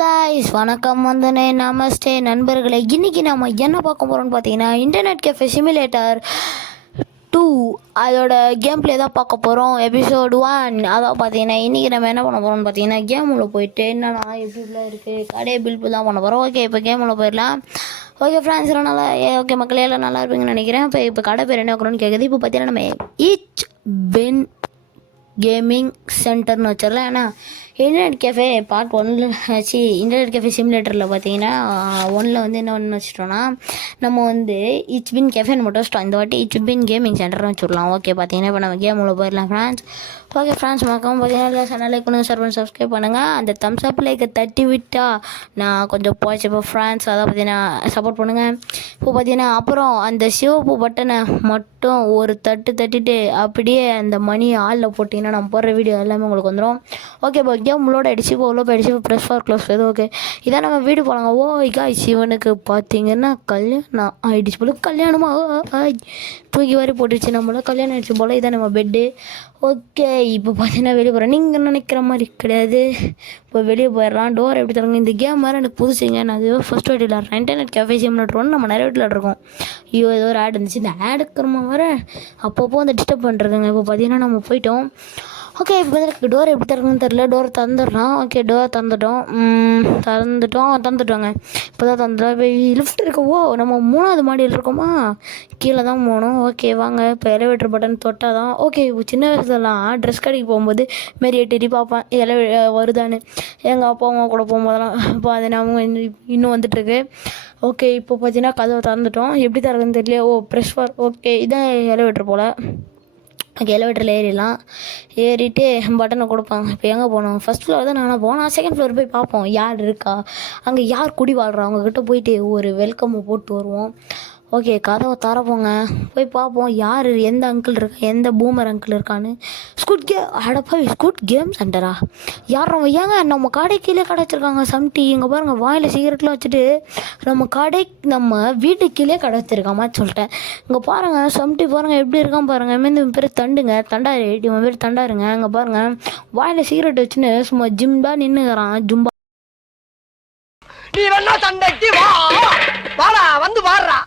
Guys வணக்கம் வந்தனே நமஸ்தே நண்பர்களே. இன்றைக்கி நம்ம என்ன பார்க்க போகிறோம்னு பார்த்தீங்கன்னா இன்டர்நெட் கேஃபே சிமுலேட்டர் 2 அதோட கேம் பிளே தான் பார்க்க போகிறோம். எபிசோடு 1 அதான் பார்த்தீங்கன்னா இன்றைக்கி நம்ம என்ன பண்ண போகிறோம்னு பார்த்தீங்கன்னா கேம் உள்ள போயிட்டு என்னன்னா எப்படிலாம் இருக்குது கடையை பில்ப் தான் பண்ண போகிறோம். ஓகே இப்போ கேம் உள்ள போயிடலாம். ஓகே ஃப்ரெண்ட்ஸ் எல்லாம் நல்லா ஓகே மக்களே எல்லாம் நல்லா இருப்பீங்கன்னு நினைக்கிறேன். இப்போ கடை பேர் என்ன வைக்கணும்னு கேட்குது. இப்போ பார்த்தீங்கன்னா நம்ம ஈச் பென் கேமிங் சென்டர்னு வச்சிடலாம். ஏன்னா இன்டர்நெட் கேஃபே பார்ட் 1 ஆச்சு. இன்டர்நெட் கேஃபே சிமுலேட்டரில் பார்த்தீங்கன்னா 1 வந்து என்ன ஒன்று வச்சுட்டோன்னா நம்ம வந்து இச் பின் கேஃபேன்னு மட்டும் வச்சிட்டோம். இந்த வாட்டி இச் பின் கேமிங் சென்டர்னு வச்சுடலாம். ஓகே பார்த்தீங்கன்னா இப்போ நம்ம கேம் உள்ள போயிடலாம் ஃப்ரெண்ட்ஸ். ஓகே ஃப்ரெண்ட்ஸ் மறக்காம பார்த்தீங்கன்னா சேனல் லைக் பண்ணுங்கள், ஷேர் பண்ணி சப்ஸ்கிரைப் பண்ணுங்கள். அந்த தம்ஸ் அப் லைக்கை தட்டி விட்டா நான் கொஞ்சம் போச்சு இப்போ ஃப்ரெண்ட்ஸ். அதான் பார்த்தீங்கன்னா சப்போர்ட் பண்ணுங்கள். இப்போ பார்த்தீங்கன்னா அப்புறம் அந்த சிவப்பு பட்டனை மட்டும் ஒரு தட்டிட்டு அப்படியே அந்த மணி ஆளில் போட்டிங்கன்னா நம்ம போடுற வீடியோ எல்லாமே உங்களுக்கு வந்துடும். ஓகே இப்போ கேம் உள்ளோட அடிச்சு இப்போ உள்ள போயிடுச்சு. ப்ரெஸ் ஃபார் க்ளோஸ் இது ஓகே இதான் நம்ம வீடு போகலாங்க. ஓ காய் சிவனுக்கு பார்த்தீங்கன்னா கல்யாணம் ஆயிடுச்சு போல. கல்யாணமா தூக்கி வாரி போட்டுச்சு நம்மள கல்யாணம் ஆயிடுச்சு போல். இதான் நம்ம பெட்டு. ஓகே இப்போ பார்த்தீங்கன்னா வெளியே போகிறேன். நீங்கள் நினைக்கிற மாதிரி கிடையாது. இப்போ வெளியே போயிடலாம். டோர் எப்படி தரங்க. இந்த கேம் வேறு எனக்கு புதுசுங்க. நான் அது ஃபஸ்ட் வாட்டி விளாட்றேன். இன்டர்நெட் கேஃபே சிமுலேட்டர் நம்ம நிறைய வீட்டில் இருக்கோம். ஐயோ ஏதோ ஒரு ஆட் இருந்துச்சு. இந்த ஆடுக்கிறமா வர அப்பப்போ வந்து டிஸ்டர்ப் பண்ணுறதுங்க. இப்போ பார்த்தீங்கன்னா நம்ம போயிட்டோம். ஓகே இப்போ வந்து டோர் எப்படி திறக்கணும்னு தெரில. டோர் திறந்துடுறான். ஓகே டோர் திறந்துட்டோங்க. இப்போ தான் திறந்துட்டோம். இப்போ லிஃப்ட் இருக்கு. ஓ நம்ம 3வது மாடியில் இருக்கோமா, கீழே தான் போகணும். ஓகே வாங்க இப்போ எலிவேட்டர் பட்டன் தொட்டால் தான் ஓகே. சின்ன வயசுலலாம் ட்ரெஸ் கடைக்கு போகும்போது மாரி எட்டி பார்ப்பேன் வருதான்னு. எங்கள் அப்பா அம்மா கூட போகும்போதெல்லாம் இப்போ அது நம்ம இன்னும் வந்துட்டுருக்கு. ஓகே இப்போ பார்த்தீங்கன்னா கதவை திறந்துட்டோம். எப்படி திறக்குன்னு தெரியல. ஓ ப்ரெஷ் ஃபார் ஓகே இதான் எலிவேட்டர் போல். ஓகே எலிவேட்டரில் ஏறிட்டு பட்டனை கொடுப்பாங்க. இப்போ எங்கே போகணும்? ஃபஸ்ட் ஃப்ளோர் தான் நானும் போனோம். செகண்ட் ஃப்ளோர் போய் பார்ப்போம் யார் இருக்கா, அங்கே யார் குடி வாழ்கிறா அவங்கக்கிட்ட போயிட்டு ஒரு வெல்கம் போட்டு வருவோம். ஓகே கதவை தரப்போங்க போய் பார்ப்போம் யார் எந்த அங்கிள் இருக்கா, எந்த பூமர் அங்கிள் இருக்கான்னு. ஸ்குட் கேம் சென்டரா யார் நம்ம ஏங்க நம்ம கடை கீழே கடை வச்சுருக்காங்க. சம்டி இங்கே பாருங்கள் வாயில் சிகரெட்லாம் வச்சுட்டு நம்ம வீட்டு கீழே கடை வச்சுருக்காமா சொல்லிட்டேன். இங்கே பாருங்கள் சம்டி பாருங்கள் எப்படி இருக்கான் பாருங்கள். இவன் பேர் தண்டாரு. இவன் பேர் தண்டாருங்க. இங்கே பாருங்கள் வாயில் சிகரெட் வச்சுன்னு சும்மா ஜிம்பா நின்றுக்கிறான். ஜும்பா நீ வேணா சண்டைக்கு வா வாடா வந்து வாடுறா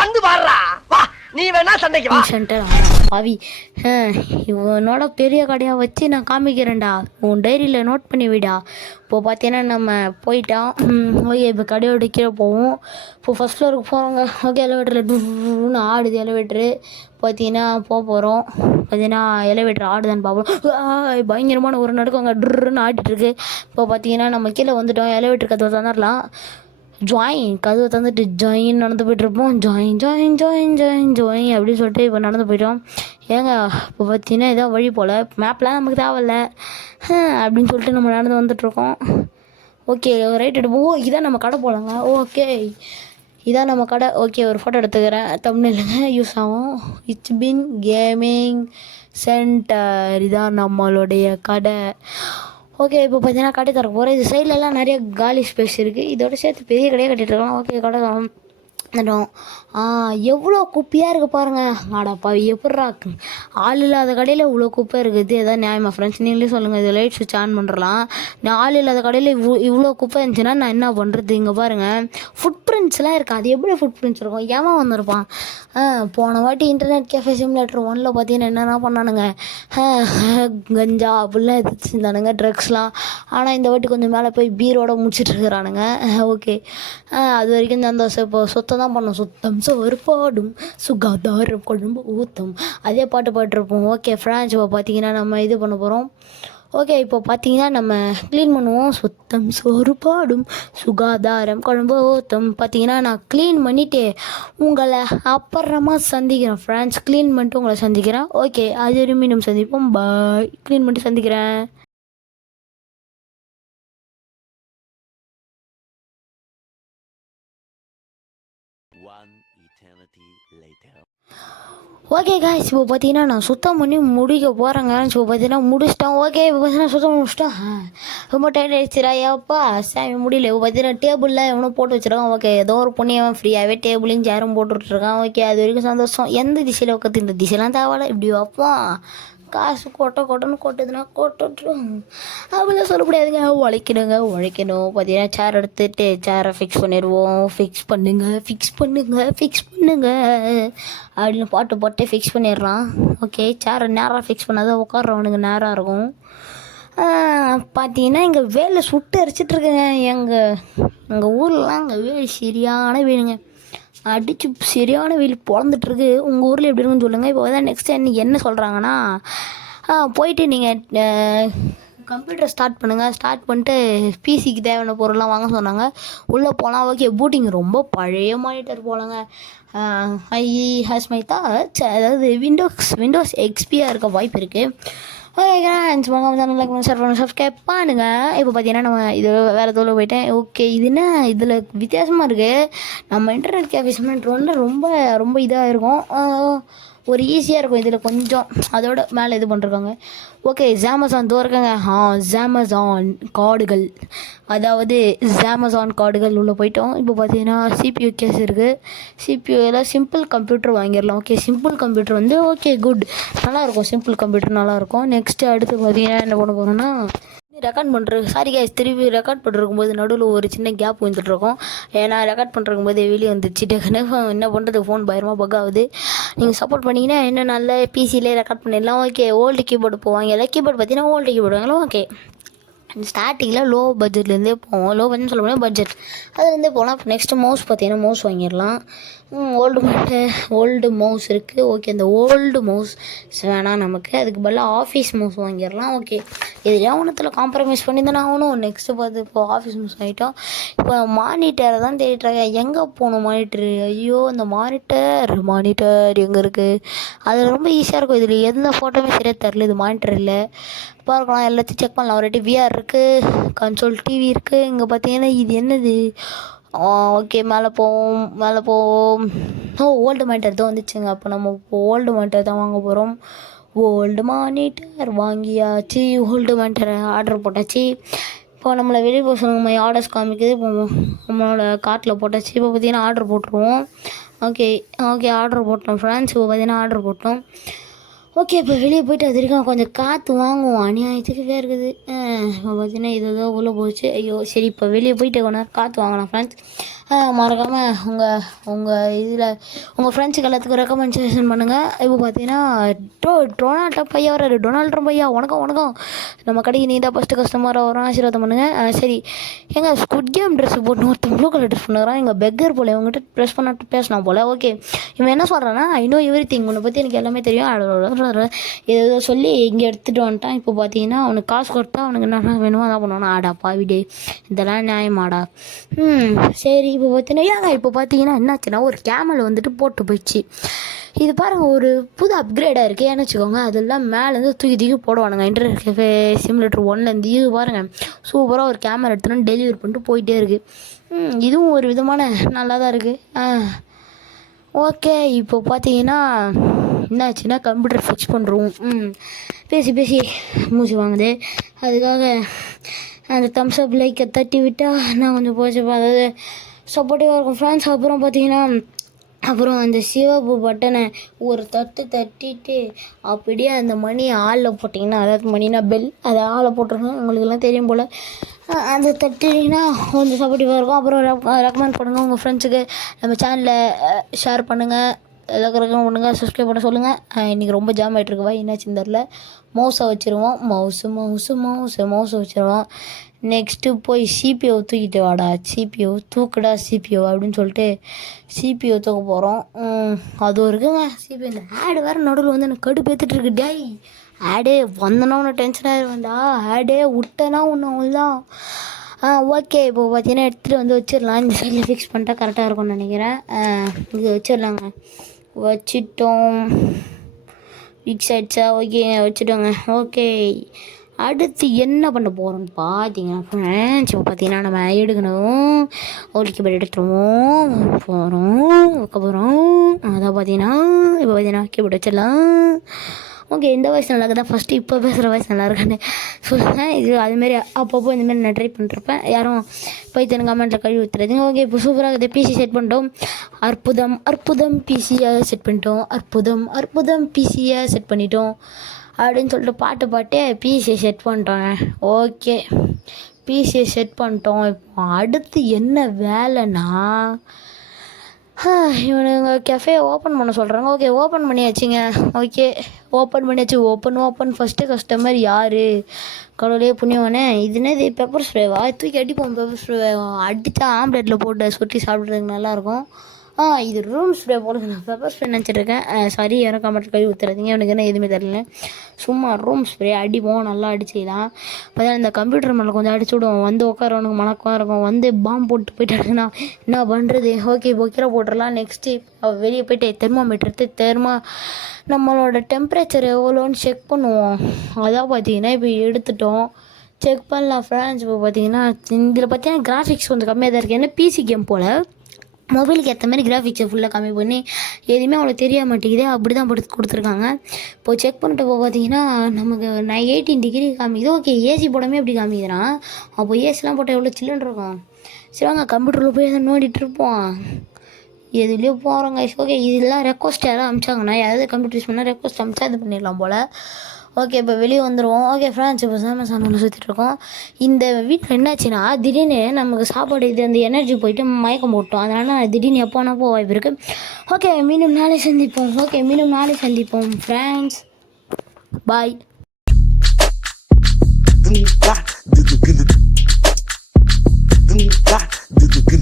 வந்து வாடுறா வா நீ வேணா சண்டைக்கு வா சென்டர் பாவி. இவனோட பெரிய கடையாக வச்சு நான் காமிக்கிறேன்டா. உன் டைரியில் நோட் பண்ணி விடா. இப்போ பார்த்தீங்கன்னா நம்ம போயிட்டோம். ஓகே இப்போ கடையோட கீழே போவோம். இப்போ ஃபஸ்ட் ஃப்ளோருக்கு போகிறோங்க. ஓகே எலிவேட்டரில் டூன்னு ஆடுது எலிவேட்ரு. பார்த்தீங்கன்னா போகிறோம். பார்த்தீங்கன்னா எலிவேட்டர் ஆடுதான்னு பார்ப்போம். பயங்கரமான ஒரு நடுக்கங்க ட்ருன்னு ஆடிட்டுருக்கு. இப்போ பார்த்தீங்கன்னா நம்ம கீழே வந்துட்டோம். எலிவேட்டர் கதவை தந்துடலாம். கதவை தந்துட்டு ஜாயின் நடந்து போய்ட்டுருப்போம். ஜாயின் அப்படின்னு சொல்லிட்டு இப்போ நடந்து போயிட்டோம். ஏங்க இப்போ பார்த்தீங்கன்னா இதான் வழி போல். மேப்லாம் நமக்கு தேவையில்ல அப்படின்னு சொல்லிட்டு நம்ம நடந்து வந்துட்ருக்கோம். ஓகே ரைட் எடுப்போம். ஓ இதான் நம்ம கடை போகலாங்க. ஓகே இதான் நம்ம கடை. ஓகே ஒரு ஃபோட்டோ எடுத்துக்கிறேன். தமிழ்லங்க யூஸ் ஆகும். இட்ஸ் பின் கேமிங் சென்டர் இதான் நம்மளுடைய கடை. ஓகே இப்போ பார்த்தீங்கன்னா கடை திறக்க போகிறோம். இது சைட்லலாம் நிறைய காலி ஸ்பேஸ் இருக்குது. இதோட சேர்த்து பெரிய கடையாக கட்டிகிட்ருக்கலாம். ஓகே கடை வந்துட்டோம். எவ்வளோ குப்பையாக இருக்குது பாருங்கள். ஆடாப்பா எப்பட்றா ஆள் இல்லாத கடையில் இவ்வளோ குப்பை இருக்குது. எதாவது நியாயமா ஃப்ரெண்ட்ஸ் நீங்களே சொல்லுங்கள். இது லைட் சுவிட்ச் ஆன் பண்ணுறலாம். நான் ஆள் இல்லாத கடையில் இவ்வளோ குப்பை இருந்துச்சுன்னா நான் என்ன பண்ணுறது? இங்கே பாருங்கள் ஃபுட் பிரிண்ட்ஸ்லாம் இருக்குது. அது எப்படி ஃபுட் பிரிண்ட்ஸ் இருக்கும்? ஏன் வந்திருப்பான்? போன வாட்டி இன்டர்நெட் கேஃபே சிமுலேட்டர் 1 பார்த்தீங்கன்னா என்னென்ன பண்ணானுங்க, கஞ்சா அப்படிலாம் எதிர்த்துருந்தானுங்க ட்ரக்ஸ்லாம். ஆனால் இந்த வாட்டி கொஞ்சம் மேலே போய் பீரோட முடிச்சுட்டு இருக்கிறானுங்க. ஓகே அது வரைக்கும் சந்தோஷம். இப்போ சுத்தம் தான் பண்ணோம். சுத்தம் சோறு பாடும் சுகாதாரம் குழம்பு ஊத்தம் அதே பாட்டு பாட்டுருப்போம். ஓகே ஃப்ரெண்ட்ஸ் இப்போ பார்த்தீங்கன்னா நம்ம இது பண்ண போகிறோம். ஓகே இப்போ பார்த்தீங்கன்னா நம்ம க்ளீன் பண்ணுவோம். சுத்தம் சோறு பாடும் சுகாதாரம் குழம்பு ஊத்தம். பார்த்தீங்கன்னா நான் க்ளீன் பண்ணிவிட்டு உங்களை அப்புறமா சந்திக்கிறேன் ஃப்ரெண்ட்ஸ். க்ளீன் பண்ணிட்டு உங்களை சந்திக்கிறேன். ஓகே அது ஒரு மீண்டும் சந்திப்போம். பாய். க்ளீன் பண்ணிட்டு சந்திக்கிறேன். ஓகே காய்ஸ் இப்போ பார்த்தீங்கன்னா நான் சுத்தம் பண்ணி முடிக்க போகிறேங்க. இப்போ பார்த்தீங்கன்னா முடிச்சிட்டோம். ஓகே இப்போ பார்த்தீங்கன்னா சுத்தம் முடிச்சிட்டோம். ரொம்ப டைட் ஆகிடுச்சுரா ஏப்பா சாமி முடியல. இப்போ பார்த்தீங்கன்னா டேபிளில் எவனோ போட்டு வச்சுருக்கான். ஓகே ஏதோ ஒரு பொண்ணியவன் ஃப்ரீயாகவே டேபிளையும் சேரும் போட்டு விட்டுருக்கான். ஓகே அது வரைக்கும் சந்தோஷம். எந்த திசையில் உட்காந்து இந்த திசையெல்லாம் தேவையில்ல இப்படி வைப்போம் காசு கொட்டன்னு கொட்டுதுன்னா கொட்டட்டும் அப்படிலாம் சொல்ல முடியாதுங்க. உழைக்கணும். பார்த்தீங்கன்னா சேர் எடுத்துட்டு சேரை ஃபிக்ஸ் பண்ணிடுவோம். ஃபிக்ஸ் பண்ணுங்க அப்படின்னு பாட்டு போட்டு ஃபிக்ஸ் பண்ணிடலாம். ஓகே, சேரை நேராக ஃபிக்ஸ் பண்ணாதான் உட்கார்றவனுங்க நேராக இருக்கும். பார்த்தீங்கன்னா இங்கே வேலை சுட்டு அரிச்சிட்ருக்குங்க. எங்கள் ஊர்லாம் அங்கே வேலை சரியான வேணுங்க, அடிச்சு சரியான வெயில் பொழந்துட்டுருக்கு. உங்கள் ஊரில் எப்படி இருக்குன்னு சொல்லுங்கள். இப்போ தான் நெக்ஸ்ட் என்ன சொல்கிறாங்கன்னா, போயிட்டு நீங்கள் கம்ப்யூட்டர் ஸ்டார்ட் பண்ணுங்கள். ஸ்டார்ட் பண்ணிட்டு பிசிக்கு தேவையான பொருள்லாம் வாங்க சொன்னாங்க. உள்ளே போனால் ஓகே, பூட்டிங் ரொம்ப பழைய மானிட்டர் போலங்க. ஐ ஹாஸ் மை தாட்ஸ், அதாவது விண்டோஸ் எக்ஸ்பியாக இருக்க வாய்ப்பு இருக்குது. சப்ஸ்கிரைப் பண்ணுங்க. இப்போ பார்த்தீங்கன்னா நம்ம இது வேறு தோலை போயிட்டேன். ஓகே, இது என்ன இதில் வித்தியாசமாக இருக்குது. நம்ம இன்டர்நெட் கேஃபே சிமெண்ட் ரொம்ப இதாக இருக்கும், ஒரு ஈஸியாக இருக்கும். இதில் கொஞ்சம் அதோட மேலே இது பண்ணிருக்காங்க. ஓகே, ஜாமசான் தோறுக்கங்க. ஜாமசான் கார்டுகள், அதாவது ஜாமசான் கார்டுகள் உள்ளே போயிட்டோம். இப்போ பார்த்தீங்கன்னா சிபியூ கேஸ் இருக்குது. சிபியூவில் சிம்பிள் கம்ப்யூட்டர் வாங்கிடலாம். ஓகே, சிம்பிள் கம்ப்யூட்டர் வந்து ஓகே குட், நல்லாயிருக்கும். சிம்பிள் கம்ப்யூட்டர் நல்லாயிருக்கும். நெக்ஸ்ட்டு அடுத்து பார்த்தீங்கன்னா என்ன பண்ண போகிறோன்னா, ரெக்கார்ட் பண்ணுறது திருப்பி ரெக்கார்ட் பண்ணிருக்கும்போது நடுவில் ஒரு சின்ன கேப் வந்துட்டுருக்கோம். ஏன்னா ரெக்கார்ட் பண்ணிருக்கும்போது வெளியே வந்துச்சு டக்குன்னு. என்ன பண்ணுறது, ஃபோன் பயங்கரமாக பக் ஆகுது. நீங்கள் சப்போர்ட் பண்ணிங்கன்னா இன்னும் நல்ல பிசிலே ரெக்கார்ட் பண்ணிடலாம். ஓகே, ஓல்டு கீபோர்டு போவாங்க. எல்லாம் கீபோர்டு பார்த்தீங்கன்னா ஓல்டு கீபோர்டு வாங்கலாம். ஓகே, ஸ்டார்டிங்கில் லோ பட்ஜெட்லேருந்தே போவோம். லோ பட்ஜெட்னு சொல்ல முடியாது, பட்ஜெட் அதுலேருந்தே போகலாம். இப்போ நெக்ஸ்ட்டு மவுஸ் பார்த்தீங்கன்னா மவுஸ் வாங்கிடலாம். ஓல்டு மவுஸ் இருக்குது. ஓகே, அந்த ஓல்டு மவுஸ் வேணாம் நமக்கு, அதுக்கு பதிலாக ஆஃபீஸ் மவுஸ் வாங்கிடலாம். ஓகே, எதுலையா ஒன்றுத்தில் காம்ப்ரமைஸ் பண்ணி தானே ஆகணும். நெக்ஸ்ட்டு பார்த்து இப்போ ஆஃபீஸ் மவுஸ் ஆகிட்டோம். இப்போ மானிட்டரை தான் தேடிட்டாங்க. எங்கே போகணும் மானிட்டரு? ஐயோ, அந்த மானிட்டர் எங்கே இருக்குது? அதில் ரொம்ப ஈஸியாக இருக்கும். இதில் எந்த ஃபோட்டோவுமே சரியாக தரல. இது மானிட்டர் இல்லை, பார்க்கலாம், எல்லாத்தையும் செக் பண்ணலாம். ஒரு விஆர் இருக்குது, கன்சோல் டிவி இருக்குது. இங்கே பார்த்தீங்கன்னா இது என்னது? ஓகே, மேலே போவோம். ஓல்டு மானிட்டர் தான் வந்துச்சுங்க. அப்போ நம்ம இப்போ ஓல்டு மானிட்டர் தான் வாங்க போகிறோம். ஓல்டு மானிட்டர் வாங்கியாச்சு. ஓல்டு மானிட்டரை ஆர்டர் போட்டாச்சு. இப்போ நம்மளை வெளியே போக சொல்லுங்க, ஆர்டர்ஸ் காமிக்குது. இப்போ நம்மளோட கார்ட்டில் போட்டாச்சு. இப்போ பார்த்தீங்கன்னா ஆர்டர் போட்டுருவோம். ஓகே, ஆர்டர் போட்டோம் ஃப்ரெண்ட்ஸ். இப்போ பார்த்தீங்கன்னா ஆர்டர் போட்டோம். ஓகே, இப்போ வெளியே போய்ட்டு அது வரைக்கும் கொஞ்சம் காற்று வாங்குவோம். அநியாயத்துக்கு இருக்குது. இப்போ பார்த்தீங்கன்னா இதுதான் உள்ளே போச்சு. ஐயோ, சரி, இப்போ வெளியே போயிட்டு கொஞ்ச நேரம் காற்று வாங்கலாம் ஃப்ரெண்ட்ஸ். மறக்காமல் உங்கள் இதில் உங்கள் ஃப்ரெண்ட்ஸுக்கு எல்லாத்துக்கும் ரெக்கமெண்டேஷன் பண்ணுங்கள். இப்போ பார்த்தீங்கன்னா டொனால்ட் பையா வராரு. டொனால்ட் ட்ரம்ப் பையா, வணக்கம். நம்ம கடைக்கு நீ தான் ஃபஸ்ட்டு கஸ்டமராக வரோம், ஆசீர்வாதம் பண்ணுங்கள். சரி, எங்கள் ஸ்குட் கேம் ட்ரெஸ் போட்டு ஒருத்தன் ப்ளூ கலர் ட்ரெஸ் பண்ணுறான். எங்கள் பெக்கர் போல் இவங்ககிட்ட ப்ரெஸ் பண்ணிட்டு பேசலாம் போல். ஓகே, இவன் என்ன சொல்கிறான்னா, ஐ நோ எவ்ரிதிங், உன்னை பற்றி எனக்கு எல்லாமே தெரியும் ஏதோ சொல்லி இங்கே எடுத்துகிட்டு வந்துட்டான். இப்போ பார்த்தீங்கன்னா அவனுக்கு காசு கொடுத்தா அவனுக்கு என்ன வேணுமோ அதான் பண்ணுவானா? ஆடா பாவிடே, இதெல்லாம் நியாயமாடா. சரி, இப்போ பார்த்தீங்கன்னா என்னாச்சுன்னா ஒரு கேமல் வந்துட்டு போட்டு போயிடுச்சு. இது பாருங்கள், ஒரு புது அப்கிரேடாக இருக்குது. ஏன்னு வச்சுக்கோங்க, அதெல்லாம் மேலேருந்து தூக்கி போடுவானுங்க. இன்டர்நெட் கேஃபே சிமுலேட்டர் 1லேருந்து இது பாருங்கள், சூப்பராக ஒரு கேமரா எடுத்துகிட்டு டெலிவரி பண்ணிட்டு போயிட்டே இருக்குது. இதுவும் ஒரு விதமான நல்லா தான் இருக்குது. ஓகே, இப்போ பார்த்தீங்கன்னா என்னாச்சுன்னா கம்ப்யூட்டர் ஃபிக்ஸ் பண்ணுறோம். பேசி மூச்சு வாங்குது. அதுக்காக அந்த தம்ஸ்அப் லைக்கை தட்டி விட்டால் நான் கொஞ்சம் போச்சு, அதாவது சப்போர்ட்டிவாக இருக்கும் ஃப்ரெண்ட்ஸ். அப்புறம் அந்த சிவப்பு பட்டனை ஒரு தட்டிட்டு அப்படியே அந்த மணியை ஆளில் போட்டிங்கன்னா, அதாவது மணினா பெல், அதை ஆளில் போட்டிருக்கோம், உங்களுக்கெல்லாம் தெரியும் போல். அந்த தட்டிங்கன்னா கொஞ்சம் சப்போர்ட்டிவாக இருக்கும். அப்புறம் ரெக்கமெண்ட் பண்ணுங்கள் உங்கள் ஃப்ரெண்ட்ஸுக்கு. நம்ம சேனலில் ஷேர் பண்ணுங்கள், எல்லாருக்கும் ரெக்கமெண்ட் பண்ணுங்கள், சப்ஸ்கிரைப் பண்ண சொல்லுங்கள். இன்றைக்கி ரொம்ப ஜாம் ஆகிட்ருக்குவா, என்னாச்சுன்னு தெரில. மவுஸை வச்சுருவோம். மவுஸை வச்சுருவோம். நெக்ஸ்ட்டு போய் சிபிஓ தூக்கிட்டு வாடா, தூக்குடா சிபிஓ அப்படின்னு சொல்லிட்டு சிபிஓ தூக்க போகிறோம். அது இருக்குங்க சிபிஓ. இந்த ஆடு வேறு நடுவில் வந்து எனக்கு கடுப்பு ஏற்றுட்டுருக்கு. டேய், ஆடே வந்தனா ஒன்று டென்ஷனாக இருக்கும்டா, ஆடே விட்டனா ஒன்று அவ்வளோதான். ஓகே, இப்போ பார்த்தீங்கன்னா எடுத்துகிட்டு வந்து வச்சிடலாம். இந்த சைடில் ஃபிக்ஸ் பண்ணிட்டா கரெக்டாக இருக்கும்னு நினைக்கிறேன். இது வச்சிடலாங்க. வச்சிட்டோம். ஃபிக்ஸ் ஆகிடுச்சா? ஓகே, வச்சுட்டோங்க. ஓகே, அடுத்து என்ன பண்ண போகிறோம்னு பார்த்தீங்கன்னா ஃப்ரெண்ட்ஸ், இப்போ பார்த்தீங்கன்னா நம்ம எடுக்கணும். ஓகே, பட் எடுத்துருவோம் போகிறோம். அதான் பார்த்தீங்கன்னா இப்போ பார்த்தீங்கன்னா கீபோர்டு வச்சிடலாம். ஓகே, இந்த வாய்ஸ் நல்லா இருக்குதா? ஃபஸ்ட்டு இப்போ பேசுகிற வாய்ஸ் நல்லா இருக்கான்னு சொல்லுங்கள். இது அதுமாரி அப்பப்போ இந்தமாரி நான் ட்ரை பண்ணிருப்பேன். யாரும் பைத்தன் கமெண்ட்டில் கழுவி ஊற்றுறதுங்க. ஓகே, இப்போ சூப்பராக இருக்குது. பிசி செட் பண்ணிட்டோம். அற்புதம் பிசியை செட் பண்ணிட்டோம். அற்புதம் பிசியை செட் பண்ணிட்டோம். அப்படின்னு சொல்லிட்டு பாட்டு பிசியை செட் பண்ணிட்டோங்க. ஓகே, பிசியை செட் பண்ணிட்டோம். இப்போ அடுத்து என்ன வேலைன்னா, இவனுங்க கெஃபே ஓப்பன் பண்ண சொல்கிறாங்க. ஓகே, ஓப்பன் பண்ணியாச்சுங்க. ஓகே, ஓப்பன் பண்ணியாச்சு. ஓப்பன் ஃபஸ்ட்டு கஸ்டமர் யார்? கடவுளே புண்ணியவனே, இது என்னது பெப்பர் ஸ்ப்ரேவா? தூக்கி அடிப்போம். பெப்பர் ஸ்ப்ரேவா அடித்தா ஆம்லேட்டில் போட்டு சுற்றி சாப்பிட்றதுக்கு நல்லாயிருக்கும். இது ரூம் ஸ்ப்ரே போடுங்க. நான் பெப்பர் ஸ்ப்ரே நினச்சிட்ருக்கேன். சாரி, யாரும் கமெண்ட் கழுவி ஊற்றுறாதீங்க. எனக்கு என்ன எதுவுமே தெரியல. சும்மா ரூம் ஸ்ப்ரே அடிப்போம், நல்லா அடிச்சுக்கலாம். அப்போ இந்த கம்ப்யூட்டர் மேலே கொஞ்சம் அடிச்சு விடுவோம். வந்து உட்காரவனுக்கு மணக்கம் இருக்கும். வந்து பாம்பு போட்டு போயிட்டாங்கன்னா என்ன பண்ணுறது? ஓகே, இப்போ கீரை போட்டுடலாம். நெக்ஸ்ட்டு வெளியே போய்ட்டு தெர்மோமீட்டர் எடுத்து நம்மளோட டெம்பரேச்சர் எவ்வளோன்னு செக் பண்ணுவோம். அதான் பார்த்தீங்கன்னா இப்போ எடுத்துட்டோம், செக் பண்ணலாம் ஃப்ரெண்ட்ஸ். இப்போ பார்த்தீங்கன்னா இதில் பார்த்தீங்கன்னா கிராஃபிக்ஸ் கொஞ்சம் கம்மியாக தான் இருக்குது. ஏன்னா பிசி கேம் போல் மொபைலுக்கு ஏற்ற மாதிரி கிராஃபிக்ஸை ஃபுல்லாக கம்மி பண்ணி எதுவுமே அவ்வளோ தெரிய மாட்டேங்குது. அப்படி தான் படுத்து கொடுத்துருக்காங்க. இப்போது செக் பண்ணிட்டு பார்த்தீங்கன்னா நமக்கு 18 டிகிரி காமிக்குது. ஓகே, ஏசி போடாமல் எப்படி காமிக்குதுன்னா, அப்போ ஏசிலாம் போட்டால் எவ்வளோ சில்லுன்னு இருக்கும். சரி வாங்க, கம்ப்யூட்டரில் போய் அதை நோண்டிகிட்டு இருப்போம். எதுலேயோ போகிறோங்க. ஓகே, இதெல்லாம் ரெக்வஸ்ட் யாராவது அமிச்சாங்கன்னா, யாராவது கம்ப்யூட்டர் யூஸ் பண்ணால் ரெக்வஸ்ட் அமிச்சா இது பண்ணிடலாம் போல். ஓகே, இப்போ வெளியே வந்துடுவோம். ஓகே ஃப்ரெண்ட்ஸ், இப்போ அமேசான் ஒன்று சுற்றிட்டுருக்கோம். இந்த வீட்டில் என்னாச்சுன்னா, திடீர்னு நமக்கு சாப்பாடு இது அந்த எனர்ஜி போயிட்டு மயக்கம் போட்டோம். அதனால் திடீர்னு எப்போ வேணா போக வாய்ப்பு இருக்குது. ஓகே, மீண்டும் நாளை சந்திப்போம் friends. Bye. do do do do do do do do do